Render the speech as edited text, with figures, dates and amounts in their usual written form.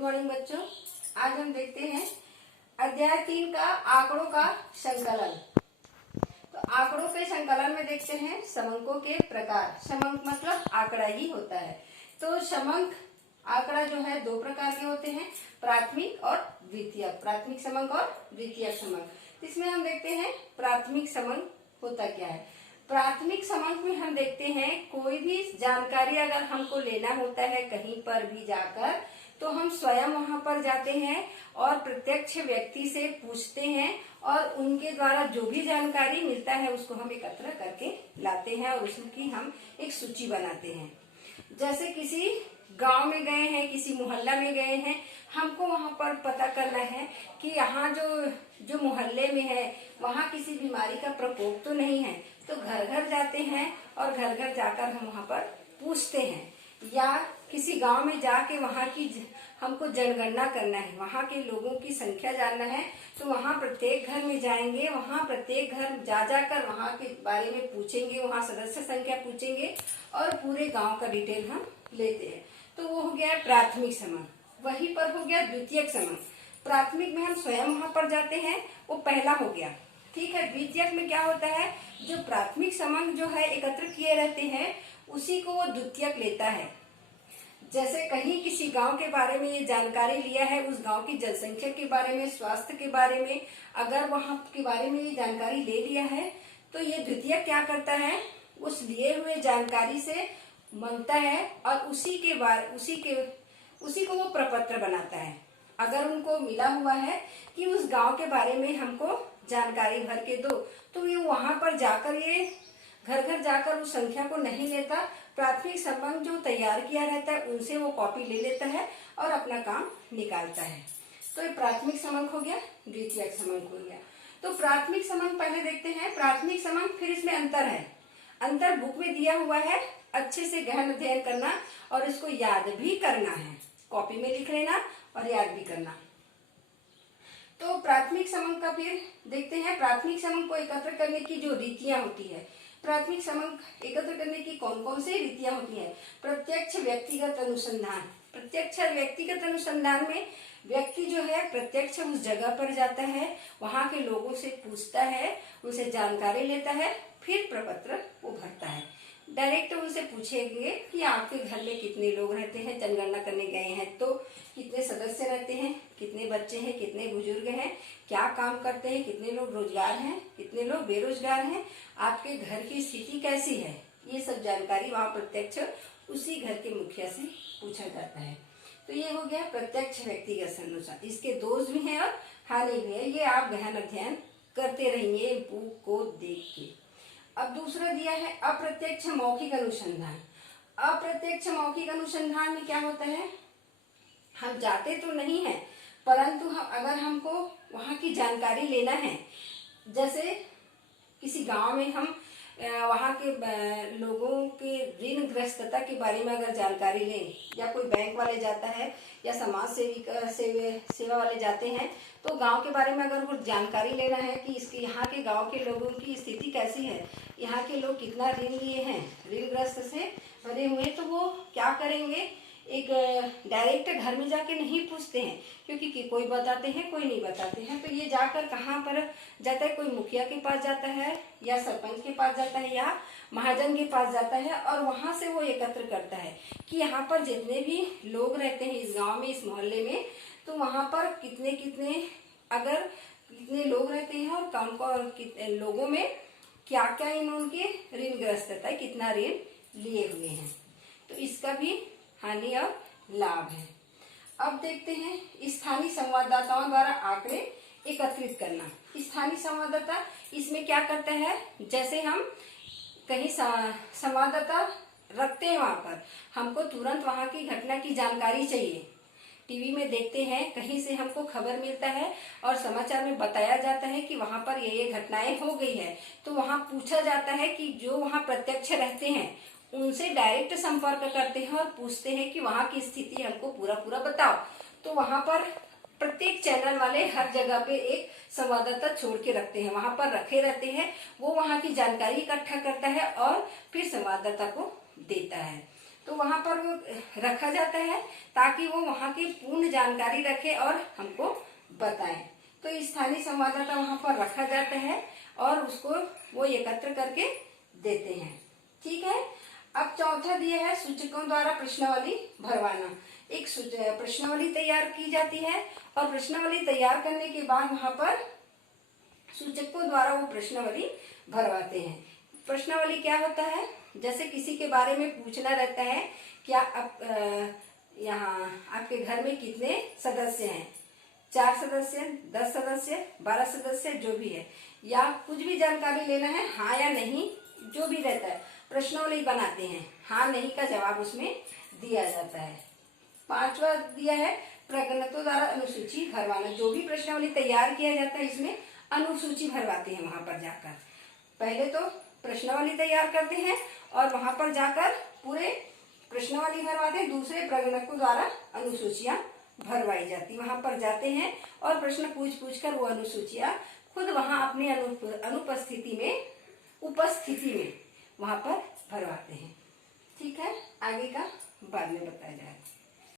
Morning बच्चों। आज हम देखते हैं अध्याय 3 का आंकड़ों का संकलन। तो आंकड़ों के संकलन में देखते हैं समंकों के प्रकार। समंक मतलब आंकड़ा ही होता है। तो समंक आंकड़ा जो है दो प्रकार के होते हैं, प्राथमिक और द्वितीयक। प्राथमिक समंक और द्वितीयक समंक। इसमें हम देखते हैं प्राथमिक समंक होता क्या है। प्राथमिक समंक में हम देखते हैं कोई भी जानकारी अगर हमको लेना होता है कहीं पर भी जाकर, तो हम स्वयं वहां पर जाते हैं और प्रत्यक्ष व्यक्ति से पूछते हैं और उनके द्वारा जो भी जानकारी मिलता है उसको हम एकत्र करके लाते हैं और उसकी हम एक सूची बनाते हैं। जैसे किसी गांव में गए हैं, किसी मोहल्ला में गए हैं, हमको वहां पर पता करना है कि यहाँ जो मोहल्ले में है वहां किसी बीमारी का प्रकोप तो नहीं है। तो घर घर जाते हैं और घर घर जाकर हम वहां पर पूछते हैं। या किसी गांव में जाके वहां की हमको जनगणना करना है, वहां के लोगों की संख्या जानना है, तो वहां प्रत्येक घर में जाएंगे, वहां प्रत्येक घर जा जाकर वहां के बारे में पूछेंगे, वहां सदस्य संख्या पूछेंगे और पूरे गांव का डिटेल हम लेते हैं। तो वो हो गया प्राथमिक समंक। वहीं पर हो गया द्वितीयक समंक। प्राथमिक में हम स्वयं वहां पर जाते हैं, वो पहला हो गया, ठीक है। द्वितीयक में क्या होता है, जो प्राथमिक समंक जो है एकत्र किए रहते हैं उसी को वो द्वितीयक लेता है। जैसे कहीं किसी गांव के बारे में ये जानकारी लिया है, उस गांव की जनसंख्या के बारे में, स्वास्थ्य के बारे में, अगर वहां के बारे में ये जानकारी ले लिया है तो ये द्वितीयक क्या करता है, उस लिए हुए जानकारी से मानता है और उसी को वो प्रपत्र बनाता है। अगर उनको मिला हुआ है कि उस गांव के बारे में हमको जानकारी भर के दो, तो ये वहां पर जाकर ये घर घर जाकर उस संख्या को नहीं लेता। प्राथमिक समंक जो तैयार किया रहता है उनसे वो कॉपी ले लेता है और अपना काम निकालता है। तो ये प्राथमिक समंक हो गया, द्वितीयक समंक हो गया। तो प्राथमिक समंक पहले देखते हैं। प्राथमिक समंक, फिर इसमें अंतर है। अंतर बुक में दिया हुआ है, अच्छे से गहन अध्ययन करना और इसको याद भी करना है। कॉपी में लिख लेना और याद भी करना। तो प्राथमिक समंक का फिर देखते हैं। प्राथमिक समंक को एकत्र करने की जो रीतियां होती है, प्राथमिक समंक एकत्र करने की कौन कौन सी रीतियां होती है। प्रत्यक्ष व्यक्तिगत अनुसंधान। प्रत्यक्ष व्यक्तिगत अनुसंधान में व्यक्ति जो है प्रत्यक्ष उस जगह पर जाता है, वहां के लोगों से पूछता है, उनसे जानकारी लेता है, फिर प्रपत्र वो भरता है। डायरेक्ट उनसे पूछेंगे कि आपके घर में कितने लोग रहते हैं, जनगणना करने गए हैं तो कितने सदस्य रहते हैं, कितने बच्चे हैं, कितने बुजुर्ग हैं, क्या काम करते हैं, कितने लोग रोजगार हैं, कितने लोग बेरोजगार हैं, आपके घर की स्थिति कैसी है, ये सब जानकारी वहां प्रत्यक्ष उसी घर के मुखिया से पूछा जाता है। तो ये हो गया प्रत्यक्ष व्यक्तिगत अनुसंधान। इसके दोष भी हैं और हानि भी है, ये आप गहन अध्ययन करते रहिए बुक को देख के। अब दूसरा दिया है अप्रत्यक्ष मौखिक अनुसंधान। अप्रत्यक्ष मौखिक अनुसंधान में क्या होता है, हम जाते तो नहीं है परंतु अगर हमको वहां की जानकारी लेना है, जैसे किसी गांव में हम वहां के लोगों के ऋण ग्रस्तता के बारे में अगर जानकारी लें, या कोई बैंक वाले जाता है या समाज सेवा वाले जाते हैं, तो गांव के बारे में अगर वो जानकारी लेना है कि इसके यहाँ के गांव के लोगों की स्थिति कैसी है, यहाँ के लोग कितना ऋण लिए हैं, ऋणग्रस्त से भरे हुए, तो वो क्या करेंगे, एक डायरेक्ट घर में जाके नहीं पूछते हैं, क्योंकि कोई बताते हैं कोई नहीं बताते हैं। तो ये जाकर कहाँ पर जाता है, कोई मुखिया के पास जाता है या सरपंच के पास जाता है या महाजन के पास जाता है और वहां से वो एकत्र करता है कि यहाँ पर जितने भी लोग रहते हैं इस गांव में, इस मोहल्ले में, तो वहां पर कितने लोग रहते हैं और कौन कौन लोगों में क्या क्या इनके ऋणग्रस्त है, कितना ऋण लिए हुए हैं। तो इसका भी हानि और लाभ है। अब देखते हैं स्थानीय संवाददाताओं द्वारा आंकड़े एकत्रित करना। स्थानीय संवाददाता इसमें क्या करता है, जैसे हम कहीं संवाददाता रखते हैं, वहां पर हमको तुरंत वहां की घटना की जानकारी चाहिए। टीवी में देखते हैं, कहीं से हमको खबर मिलता है और समाचार में बताया जाता है कि वहां पर ये घटनाएं हो गई है, तो वहां पूछा जाता है कि जो वहां प्रत्यक्ष रहते हैं उनसे डायरेक्ट संपर्क करते हैं और पूछते हैं कि वहां की स्थिति हमको पूरा बताओ। तो वहां पर प्रत्येक चैनल वाले हर जगह पे एक संवाददाता छोड़ के रखते हैं, वहां पर रखे रहते हैं, वो वहां की जानकारी इकट्ठा करता है और फिर संवाददाता को देता है। तो वहां पर वो रखा जाता है ताकि वो वहां की पूर्ण जानकारी रखे और हमको बताए। तो स्थानीय संवाददाता वहां पर रखा जाता है और उसको वो एकत्र करके देते हैं। ठीक है। अब चौथा दिया है सूचकों द्वारा प्रश्नावली भरवाना। एक प्रश्नावली तैयार की जाती है और प्रश्नावली तैयार करने के बाद वहां पर सूचकों द्वारा वो प्रश्नावली भरवाते हैं। प्रश्नावली क्या होता है? जैसे किसी के बारे में पूछना रहता है, क्या यहाँ आपके घर में कितने सदस्य हैं? 4 सदस्य, 10 सदस्य, 12 सदस्य, जो भी है, या कुछ भी जानकारी लेना है, हाँ या नहीं, जो भी रहता है, प्रश्नावली बनाते हैं। हाँ नहीं का जवाब उसमें दिया जाता है। 5वां दिया है प्रगणकों द्वारा अनुसूची भरवाना। जो भी प्रश्नावली तैयार किया जाता है इसमें अनुसूची भरवाते हैं वहां पर जाकर। पहले तो प्रश्नावली तैयार करते हैं और वहां पर जाकर पूरे प्रश्नावली भरवाते हैं। दूसरे प्रगणकों द्वारा अनुसूचियां भरवाई जाती, वहां पर जाते हैं और प्रश्न पूछ कर वो अनुसूचियां खुद वहां अपनी उपस्थिति में वहां पर भरवाते हैं। ठीक है, आगे का बाद में बताया जाएगा।